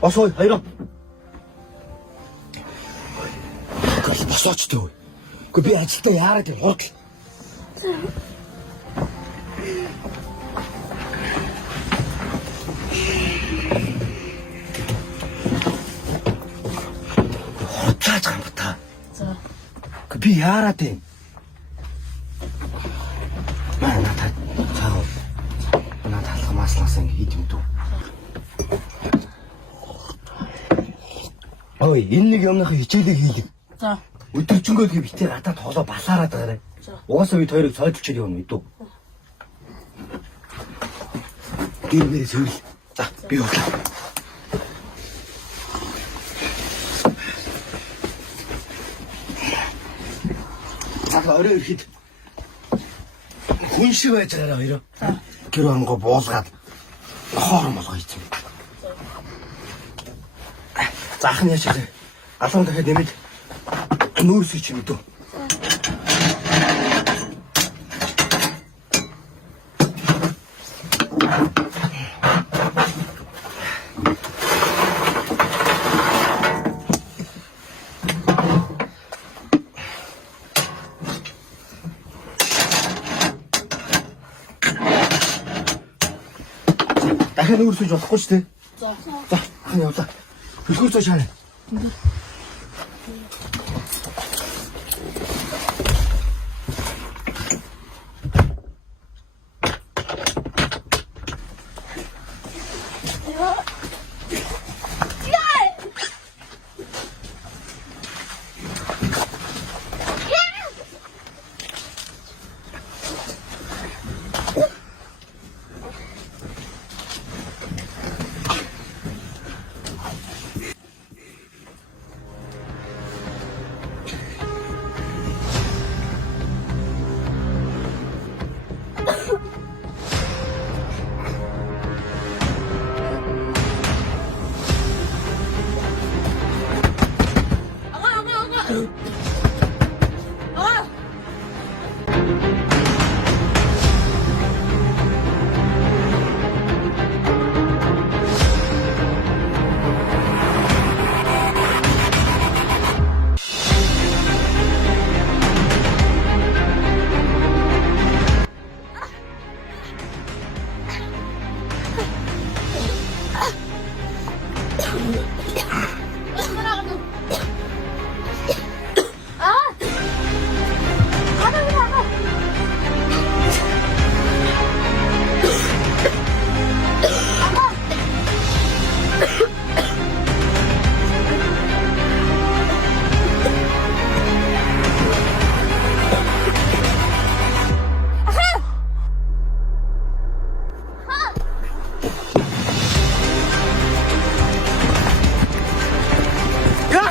Босоо хоёроо. Босооч төө. Гэхдээ би ажилдаа яарад юм хурд. Хурдлаач гамбата. За. Би яарад юм. Надад цаа. Надад халахмааслаас ингэ хийм дүү. Ой, энэ нэг юмнах хичээлээ хийлэг. За. Өдөржингөө тэгээ битээр хатаа тоолоо балаараад байгаарай. Угаасаа бид хоёрыг цойлчил явна мэдүү. Гэрмээ сөйл. За, би явлаа. Орой ихэд хүн шиг байж байгаа хоёроо. Гэр онгоо буулгаад хоормол хийцэн. Заахны яаш вэ? Алуун дахиад нэмээд нүүрсэй чи мэдүү. Дахиад нүүрсэж болохгүй ч тий. За, хань явлаа. Хөлгөр цоо шаарай.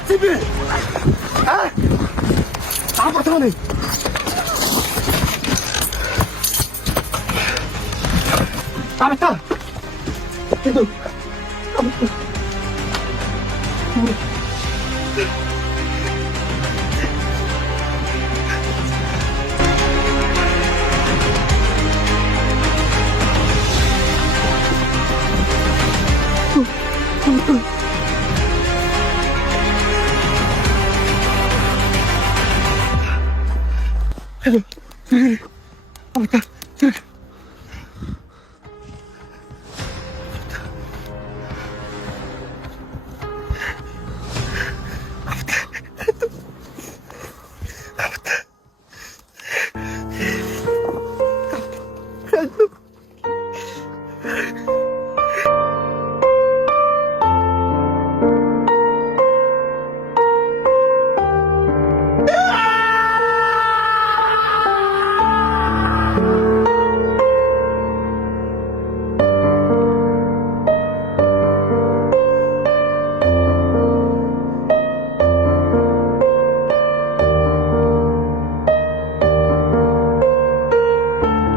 Тебе! А? А патроны! Абата! Иду! Абата!